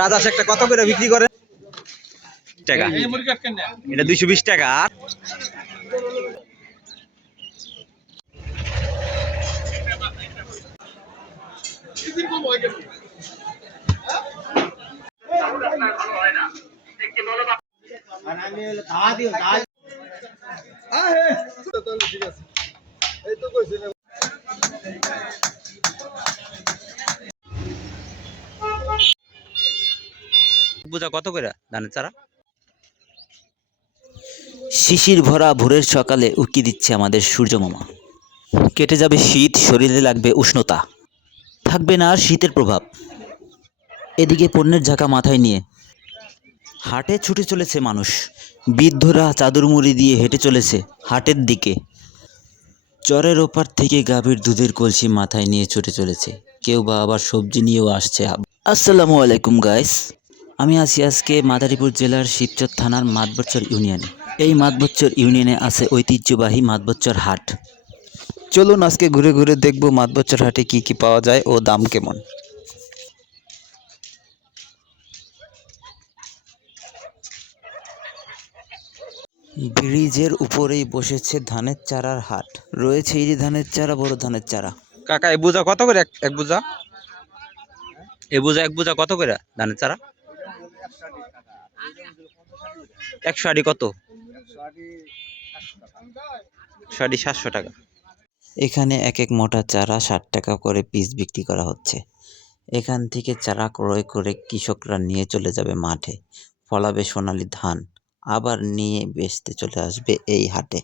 রাজহাঁস একটা কত করে বিক্রি করে টাকা? এটা 220 টাকা। আর বুঝা কত করে ধানের চারা? শিশির ভরা ভোরের সকালে উকি দিচ্ছে আমাদের সূর্যমামা। কেটে যাবে শীত, শরীরে লাগবে উষ্ণতা, থাকবে না আর শীতের প্রভাব। এদিকে পণ্যের ঝাঁকা মাথায় নিয়ে হাটে ছুটে চলেছে মানুষ। বৃদ্ধরা চাদর মুড়ি দিয়ে হেঁটে চলেছে হাটের দিকে। চরের ওপার থেকে গাভীর দুধের কলসি মাথায় নিয়ে ছুটে চলেছে। কেউ বা আবার সবজি নিয়েও আসছে। আসসালামু আলাইকুম গাইস, আমি আছি আজকে মাদারীপুর জেলার শিবচর থানার মাতবচ্চর ইউনিয়নে। এই মাতবচ্চর ইউনিয়নে আছে ঐতিহ্যবাহী মাতবচ্চর হাট। চলুন আজকে ঘুরে ঘুরে দেখব মাতবচ্চর হাটে কি কি পাওয়া যায় ও দাম কেমন। ব্রিজের উপরেই বসেছে ধানের চারার হাট। রয়েছে ইরি ধানের চারা, বড় ধানের চারা। কাকা এই বুঝা কত করে এক বুঝা? এক বুঝা কত করে ধানের চারা? 100 কত? 750 টাকা। এখানে এক এক মোটা চারা 60 টাকা করে পিস বিক্রি করা হচ্ছে। এখান থেকে চারা ক্রয় করে কৃষকরা নিয়ে চলে যাবে মাঠে, ফলাবে সোনালী ধান, আবার নিয়ে বেচতে চলে আসবে এই হাটে।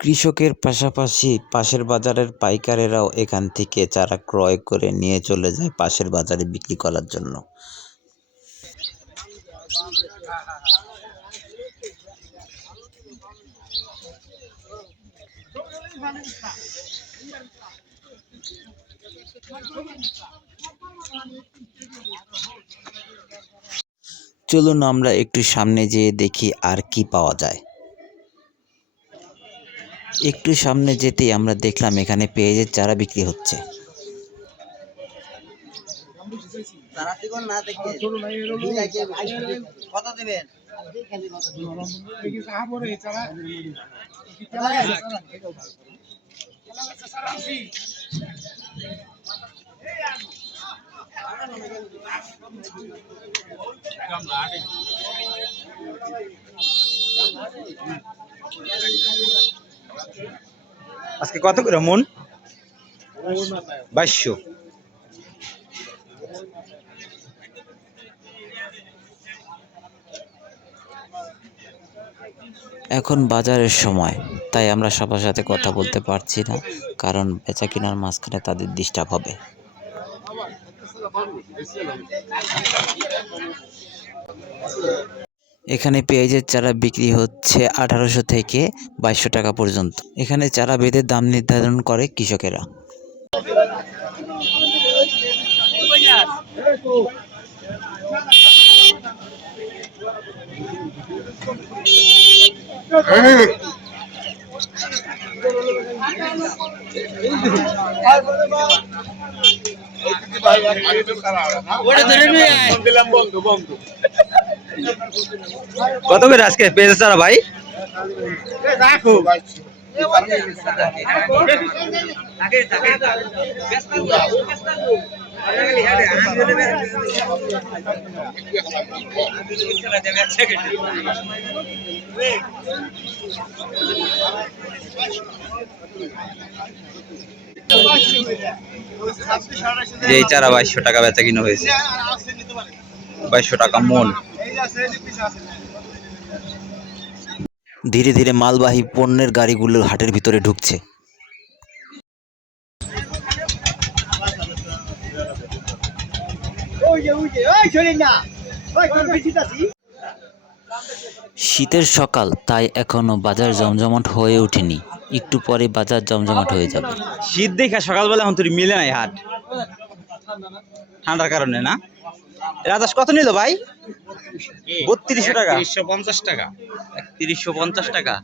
কৃষকের পাশাপাশি পাশের বাজারের পাইকারেরাও এখান থেকে চারা ক্রয় করে নিয়ে চলে যায় পাশের বাজারে বিক্রি করার জন্য। চলুন আমরা একটু সামনে যেয়ে দেখি আর কি পাওয়া যায়। একটু সামনে যেতেই আমরা দেখলাম এখানে পেঁয়াজের চারা বিক্রি হচ্ছে। কত দিবেন? আজকে কত করে মন? 2200। এখন বাজারের সময়, তাই আমরা সবার সাথে কথা বলতে পারছি না, কারণ বেচা কেনার মাঝখানে তাদের ডিস্টার্ব হবে। এখানে পেঁয়াজের চারা বিক্রি হচ্ছে 1800 থেকে 2200 টাকা পর্যন্ত। এখানে চারা বেঁধে দাম নির্ধারণ করে কৃষকেরা। কত করে আজকে পেঁয়াজের চারা ভাই? এই চারা 2200 টাকা বেচা কিনা হয়েছে। 2200 টাকা মন। ধীরে ধীরে মালবাহী পণ্যের গাড়িগুলো হাটের ভিতরে ঢুকছে। শীতের সকাল, তাই এখনো বাজার জমজমাট হয়ে ওঠেনি। একটু পরে বাজার জমজমাট হয়ে যাবে। শীত দেখে সকালবেলা এখন তোর মিলে নাই হাট, ঠান্ডার কারণে না। রাজহাঁস কত নিল ভাই? 3200 টাকা। 350 টাকা। 350 টাকা।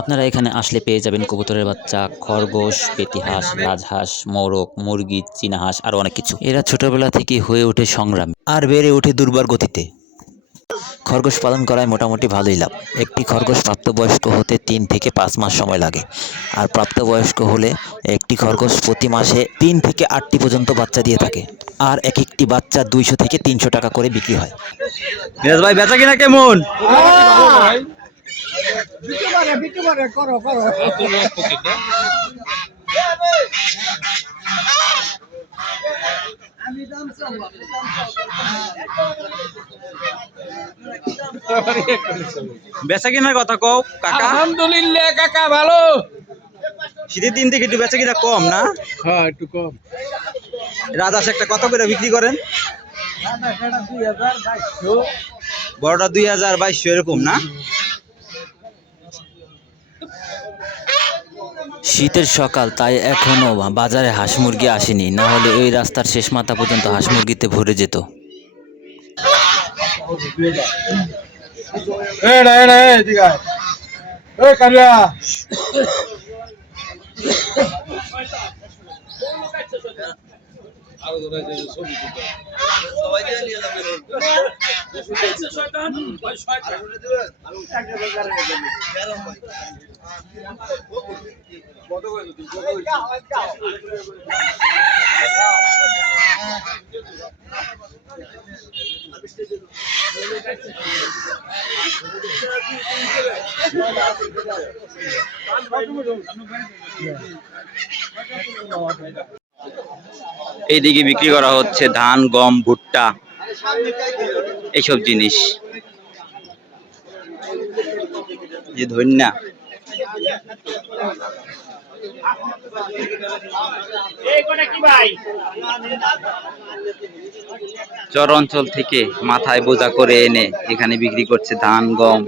আপনারা এখানে আসলে পেয়ে যাবেন কবুতরের বাচ্চা, খরগোশ, পেটি হাঁস, রাজহাঁস, মোরগ, মুরগি, চীনা হাঁস আরও অনেক কিছু। এরা ছোটবেলা থেকে হয়ে ওঠে সংগ্রামী আর বেড়ে ওঠে দুর্বার গতিতে। খরগোশ পালন করায় মোটামুটি ভালোই লাভ। একটি খরগোশ প্রাপ্তবয়স্ক হতে 3 থেকে 5 মাস সময় লাগে। আর প্রাপ্তবয়স্ক হলে একটি খরগোশ প্রতি মাসে 3 থেকে 8টি পর্যন্ত বাচ্চা দিয়ে থাকে। আর এক একটি বাচ্চা 200 থেকে 300 টাকা করে বিক্রি হয়। মিরাজ ভাই বেচা কিনা কেমন? বেচা কিনার কথা কও কাকা। আলহামদুলিল্লাহ কাকা ভালো। শীতের দিন থেকে একটু বেচা কিনা কম না? হ্যাঁ একটু কম। রাজহাঁস একটা কত করে বিক্রি করেন? বড়টা 2000-2200 এরকম না? শীতের সকাল, তাই এখনো বাজারে হাঁস মুরগি আসেনি, না হলে ওই রাস্তার শেষ মাথা পর্যন্ত হাঁস মুরগিতে ভরে যেত। এইদিকে বিক্রি করা হচ্ছে ধান, গম, ভুট্টা এইসব জিনিস। যে ধন্যা চর অঞ্চল থেকে মাথায় বোঝা করে এনে এখানে বিক্রি করছে ধান, গম।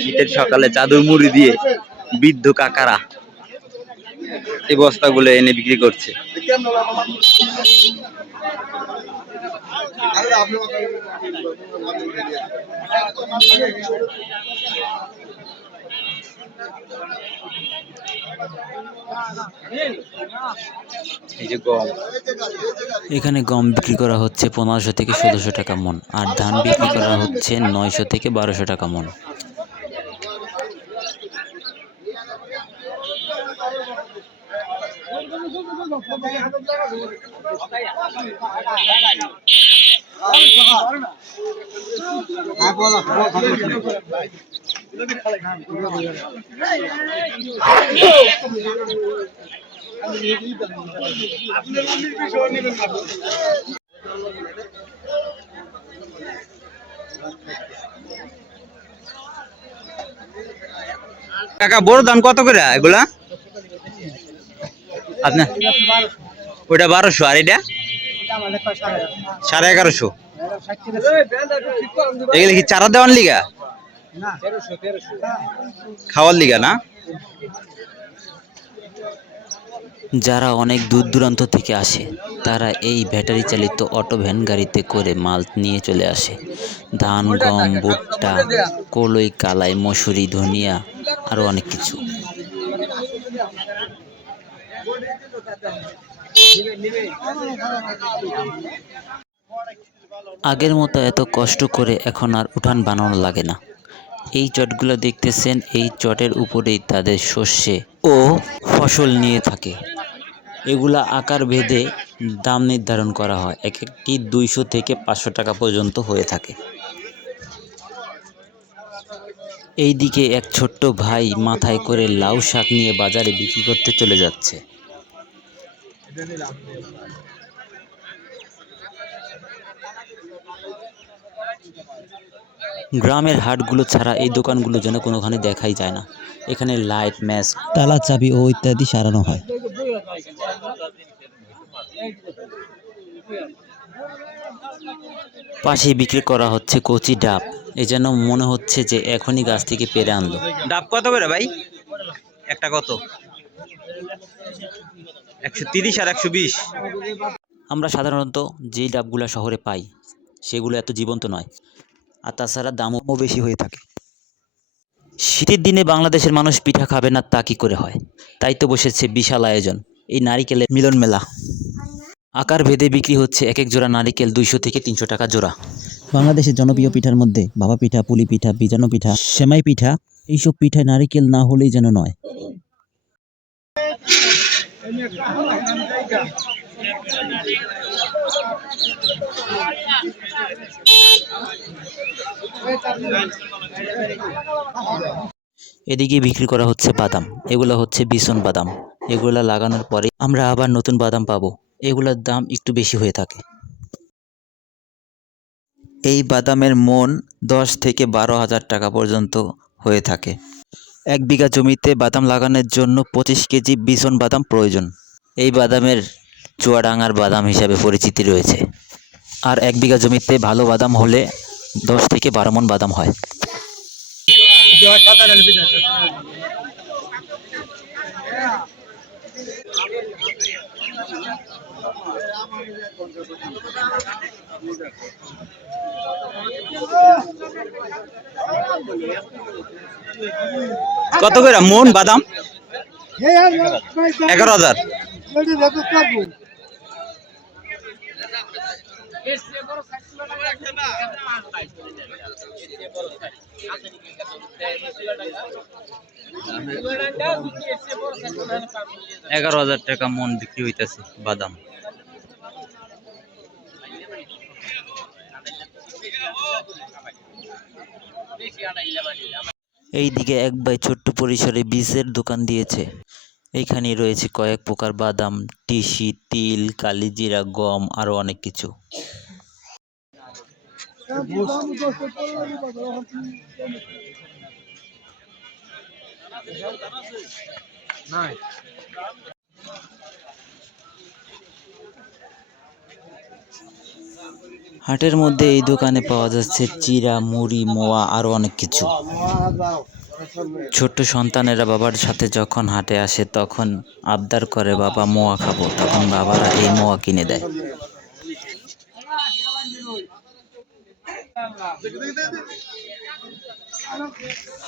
শীতের সকালে চাদর মুড়ি দিয়ে বৃদ্ধ কাকারা এই বস্তাগুলো এনে বিক্রি করছে। এই যে গম, এখানে গম বিক্রি করা হচ্ছে 1500 থেকে 1600 টাকা মন, আর ধান বিক্রি করা হচ্ছে 900 থেকে 1200 টাকা মন। কাকা বড় ধান কত করে এগুলা? আপনার ওইটা 1200 আর এটা 1150। এগুলো কি চারা দেওয়ার লিগা, খাওয়ার লিগা না? যারা অনেক দূর দূরান্ত থেকে আসে তারা এই ব্যাটারি চালিত অটো ভ্যান গাড়িতে করে মাল নিয়ে চলে আসে। ধান, গম, ভুট্টা, কলই, কালাই, মসুরি, ধনিয়া আরও অনেক কিছু। আগের মতো এত কষ্ট করে এখন আর উঠান বানানো লাগে না। এই চটগুলো দেখতেছেন, এই চটের উপরেই তাদের শস্যে ও ফসল নিয়ে থাকে। এগুলা আকার ভেদে দাম নির্ধারণ করা হয়, এক একটি 200 থেকে 500 টাকা পর্যন্ত হয়ে থাকে। এইদিকে এক ছোট্ট ভাই মাথায় করে লাউ শাক নিয়ে বাজারে বিক্রি করতে চলে যাচ্ছে। গ্রামের হাটগুলো ছাড়া এই দোকানগুলো যেন কোনোখানে দেখাই যায় না। এখানে লাইট, ম্যাচ, তালা, চাবি ও ইত্যাদি সারানো হয়। পাশে বিক্রি করা হচ্ছে কচি ডাব। এ যেন মনে হচ্ছে যে এখনই গাছ থেকে পেড়ে আনলো। ডাব কত করে ভাই? একটা কত? 130 আর 120। আমরা সাধারণত যেই ডাবগুলো শহরে পাই সেগুলো এত জীবন্ত নয়। আর তাছাড়া দামও বেশি হয়ে থাকে। শীতের দিনে বাংলাদেশের মানুষ পিঠা খাবে না তা কী করে হয়? তাই তো বসেছে বিশাল আয়োজন, এই নারিকেলের মিলন মেলা। আকার ভেদে বিক্রি হচ্ছে এক এক জোড়া নারিকেল 200 থেকে 300 টাকা জোড়া। বাংলাদেশের জনপ্রিয় পিঠার মধ্যে ভাপা পিঠা, পুলি পিঠা, বিজানো পিঠা, সেমাই পিঠা, এইসব পিঠায় নারিকেল না হলেই যেন নয়। এদিকে বিক্রি করা হচ্ছে বাদাম। এগুলো হচ্ছে বিসন বাদাম। এগুলা লাগানোর পরে আমরা আবার নতুন বাদাম পাবো। এগুলোর দাম একটু বেশি হয়ে থাকে। এই বাদামের মন 10 থেকে 12 হাজার টাকা পর্যন্ত হয়ে থাকে। 1 বিঘা জমিতে বাদাম লাগানোর জন্য 25 কেজি বিসন বাদাম প্রয়োজন। এই বাদামের চুয়াডাঙ্গার বাদাম হিসাবে পরিচিতি রয়েছে। আর 1 বিঘা জমিতে ভালো বাদাম হলে 10 থেকে 12 মণ বাদাম হয়। কত করে মন বাদাম? 11,000। টাকা মন বিক্রি হইতেছে বাদাম। এই দিকে এক ভাই ছোট্ট পরিসরে বীজের দোকান দিয়েছে। এইখানে রয়েছে কয়েক প্রকার বাদাম, তিসি, তিল, কালিজিরা, গম আরো অনেক কিছু। হাটের মধ্যে এই দোকানে পাওয়া যাচ্ছে চিড়া, মুড়ি, মোয়া আরো অনেক কিছু। ছোট্ট সন্তানেরা বাবার সাথে যখন হাটে আসে তখন আবদার করে, বাবা মোয়া খাবো, তখন বাবারা এই মোয়া কিনে দেয়।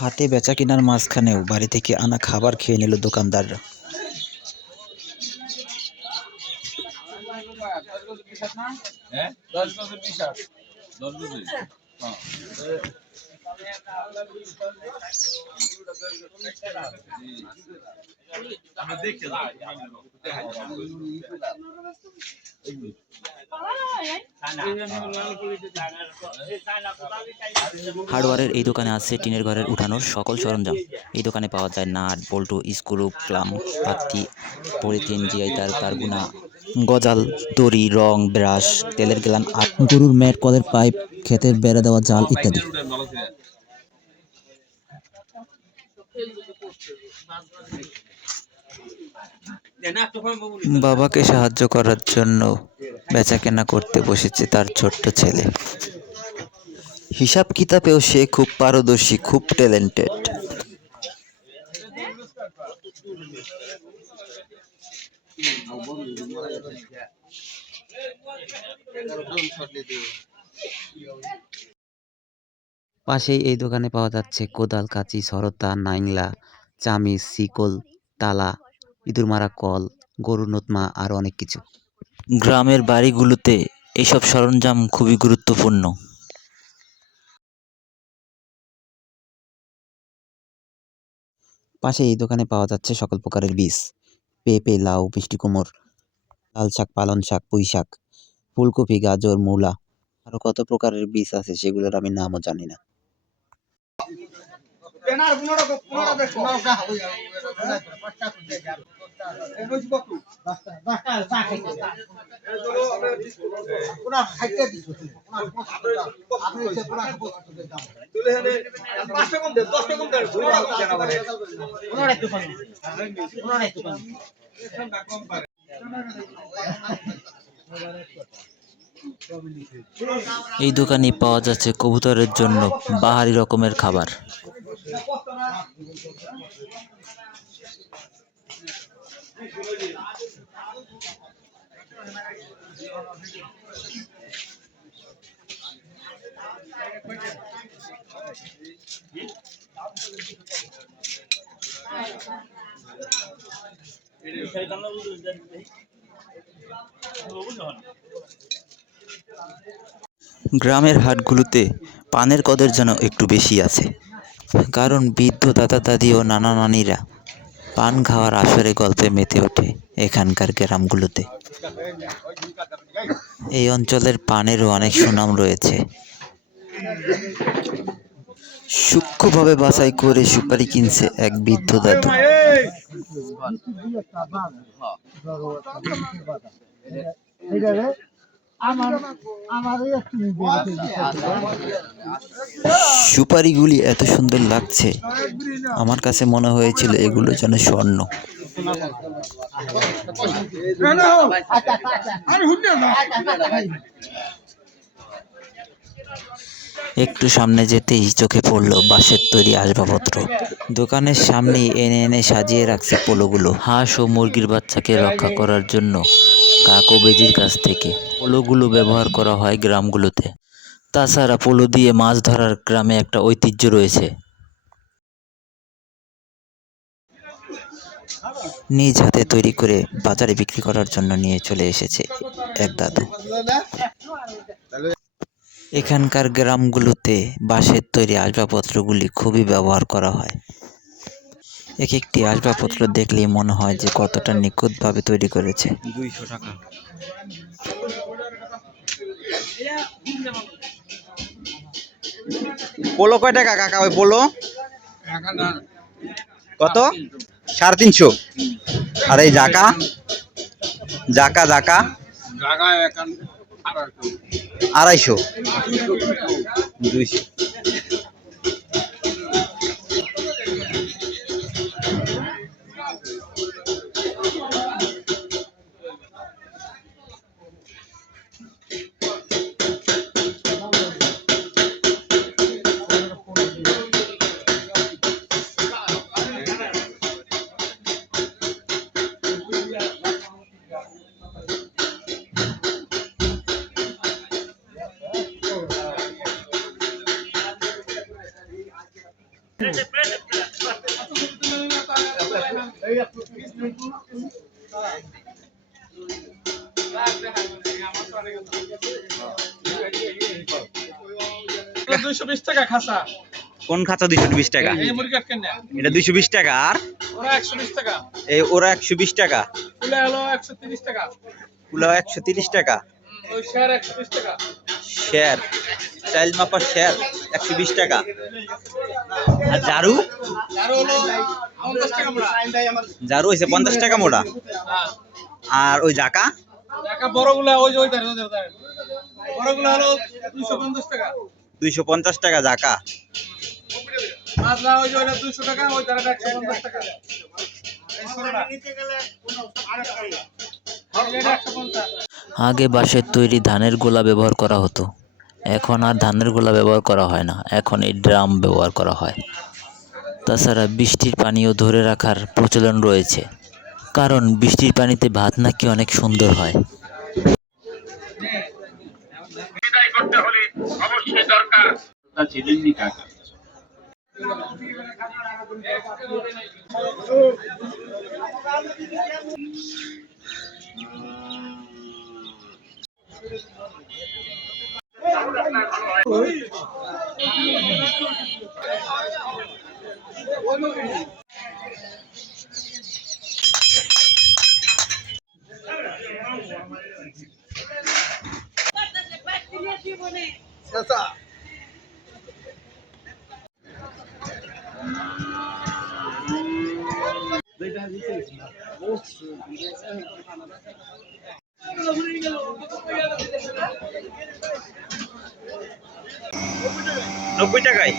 হাটে বেচা কেনার মাঝখানেও বাড়ি থেকে আনা খাবার খেয়ে নিল দোকানদাররা। হার্ডওয়্যারের এই দোকানে আছে টিনের ঘরের উঠানোর সকল সরঞ্জাম। এই দোকানে পাওয়া যায় নাট, বল্টু, স্ক্রু, ক্লাম, পাতি, পলিথিন, জিআই তার, তারগুনা, গজাল, দড়ি, রং, ব্রাশ, তেলের গ্যালান আর গরুর ম্যাট, কলের পাইপ, ক্ষেতের বেড়া দেওয়া জাল ইত্যাদি। বাবাকে সাহায্য করার জন্য বেচাকেনা করতে বসেছে তার ছোট্ট ছেলে। হিসাব কিতাবেও সে খুব পারদর্শী, খুব ট্যালেন্টেড। পাশেই এই দোকানে পাওয়া যাচ্ছে কোদাল, কাঁচি, সরতা, নাইংলা, চামিচ, শিকল, তালা, ইঁদুর মারা কল, গরুর নতমা আর অনেক কিছু। গ্রামের বাড়িগুলোতে এইসব সরঞ্জাম খুবই গুরুত্বপূর্ণ। পাশে এই দোকানে পাওয়া যাচ্ছে সকল প্রকারের বীজ, পেঁপে, লাউ, মিষ্টি কুমড়, লাল শাক, পালং শাক, পুঁই শাক, ফুলকপি, গাজর, মূলা আরো কত প্রকারের বীজ আছে সেগুলোর আমি নামও জানি না। এই দোকানে পাওয়া যাচ্ছে কবুতরের জন্য বাহারি রকমের খাবার। গ্রামের হাটগুলোতে পানের কদর যেন একটু বেশি আছে, কারণ বৃদ্ধ দাদা দাদি ও নানা নানিরা পান খাওয়ার আসরে গল্পে মেতে ওঠে এখানকার গ্রামগুলোতে। এই অঞ্চলের পানেরও অনেক সুনাম রয়েছে। সূক্ষ্মভাবে বাছাই করে সুপারি কিনছে এক বৃদ্ধ দাদু। সুপারিগুলি এত সুন্দর লাগছে, আমার কাছে মনে হয়েছিল এগুলো যেন স্বর্ণ। একটু সামনে যেতেই চোখে পড়ল বাঁশের তৈরি আসবাবপত্র। দোকানের সামনেই এনে এনে সাজিয়ে রাখছে পোলোগুলো, হাঁস ও মুরগির বাচ্চাকে রক্ষা করার জন্য কাক ও বেজির কাছ থেকে। পোলোগুলো ব্যবহার করা হয় গ্রামগুলোতে। তাছাড়া পোলো দিয়ে মাছ ধরার গ্রামে একটা ঐতিহ্য রয়েছে। নিজ হাতে তৈরি করে বাজারে বিক্রি করার জন্য নিয়ে চলে এসেছে এক দাদু। এখানকার গ্রামগুলোতে বাঁশের তৈরি আসবাবপত্রগুলি খুবই ব্যবহার করা হয়। এক একটি আসবাবপত্র দেখলেই মনে হয় যে কতটা নিখুঁতভাবে তৈরি করেছে। 200 টাকা। পোলো কয় টাকা কাকা? ওই পোলো কত? 350। আর এই জাকা জাকা জাকা 250। 200। টাকা খাসা। কোন খাঁচা 220 টাকা? এই মুরগি কেন? এটা 220 টাকা। আর ওরা 120 টাকা। এই ওরা 120 টাকা। কুলা হলো 130 টাকা। কুলা 130 টাকা। ওই শেয়ার 120 টাকা। শেয়ার চাইল মাপা শেয়ার 120 টাকা। আর ঝাড়ু? ঝাড়ু হলো 50 টাকা মোড়া। ঝাড়ু হইছে 50 টাকা মোড়া। হ্যাঁ। আর ওই জাকা? টাকা বড়গুলা ওই যে ওই ধারে বড়গুলা হলো 250 টাকা। 250 টাকা জাকা। মাছলা ওই যে ওইটা 200 টাকা, ওই ধারেটা 150 টাকা। এই ছোটটা নিতে গেলে এটা 150। আগে বাঁশের তৈরি ধানের গোলা ব্যবহার করা হতো, এখন আর ধানের গোলা ব্যবহার করা হয় না, এখন এই ড্রাম ব্যবহার করা হয়। তাছাড়া বৃষ্টির পানিও ধরে রাখার প্রচলন রয়েছে, কারণ বৃষ্টির পানিতে ভাত নাকি অনেক সুন্দর হয়। বিদায় করতে হলে অবশ্যই দরকার ছিলেননি কাকা। $90 টাকায়